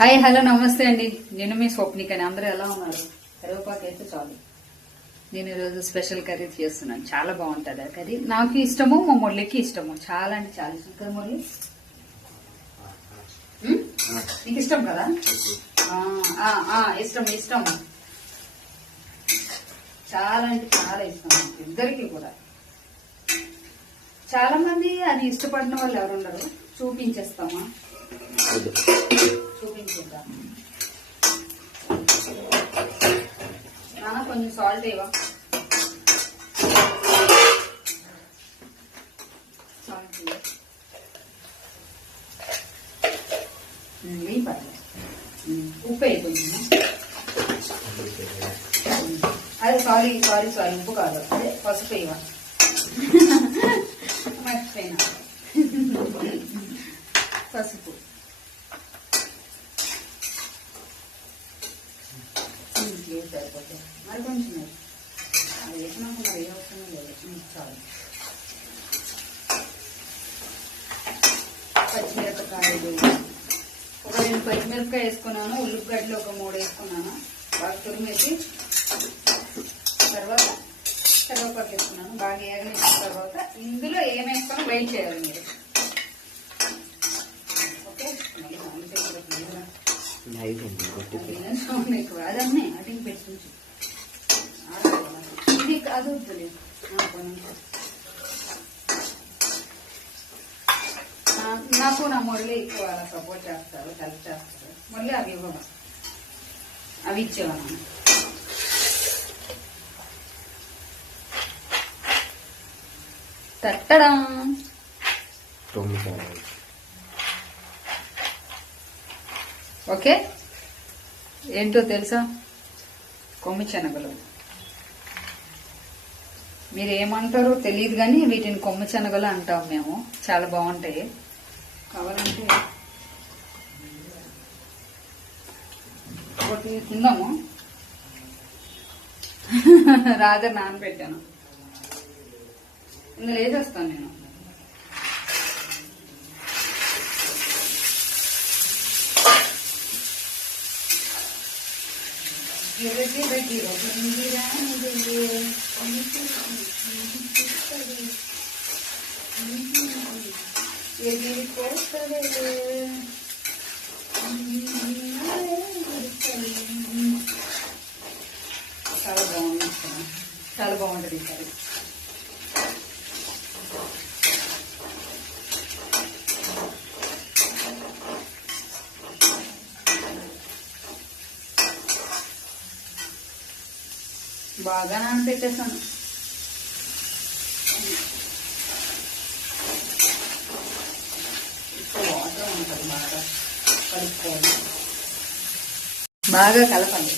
Hi hello నమస్తే అండి. నేను మీ స్వప్నికని. అందరూ ఎలా ఉన్నారు? కరివేపాకు అయితే చాలు. నేను ఈరోజు స్పెషల్ కర్రీ చేస్తున్నాను. చాలా బాగుంటుంది ఆ కర్రీ. నాకు ఇష్టము, మా మురళికి ఇష్టము. చాలా అంటే చాలా ఇష్టం కదా మురళి? నీకు ఇష్టం కదా? ఇష్టం ఇష్టం చాలా అంటే చాలా ఇష్టం ఇద్దరికి కూడా. చాలా మంది అది ఇష్టపడిన వాళ్ళు ఎవరు ఉండరు. చూపించేస్తామా? చూపించేద్దాం. నాన్న కొంచెం సాల్ట్ ఇవ్వ. సాల్ట్ ఇవ్వ. ఉప్పు వేయి కొంచెం. అదే సారీ సారీ సారీ ఉప్పు కాదు, అదే పసుపు ఇవ్వ. మర్చిపోయినా. పసుపు సరిపోతుంది. మరి కొంచెం అది వేసినాక మరి ఏ అవసరం లేదు. చాలు. పచ్చిమిరపకాయలు ఒక 2 పచ్చిమిరపకాయ వేసుకున్నాను. ఉల్లిగడ్డలు ఒక 3 వేసుకున్నాను. బాగా తురిమేసి తర్వాత కరివేపాకు వేసుకున్నాను. బాగా ఏగనిచ్చిన తర్వాత ఇందులో ఏమేసుకొని వెయిట్ చేయాలి మీరు. ఓకే, అదన్నీ అడిగి పెట్టి ఇది అది వద్దులేదు. నాకు నా మురళి ఎక్కువ సపోర్ట్ చేస్తారు, హెల్ప్ చేస్తారు. మురళి అవి ఇవ్వవు, అవి ఇచ్చేవాళ్ళం. తట్టడా ఓకే. ఏంటో తెలుసా? కొమ్మి శనగలు. మీరు ఏమంటారో తెలియదు కానీ వీటిని కొమ్మి శనగలు అంటాం మేము. చాలా బాగుంటాయి. కావాలంటే ఒకటి తిందాము. రాత్రి నానబెట్టాను. ఇందులో వేసేస్తాను నేను. చాలా బాగుంది, చాలా బాగుంటుంది కర్రీ. బాగా నానబెట్టేసాను. వాటర్ ఉంటుంది, బాగా కలుపుకోవాలి. బాగా కలపండి.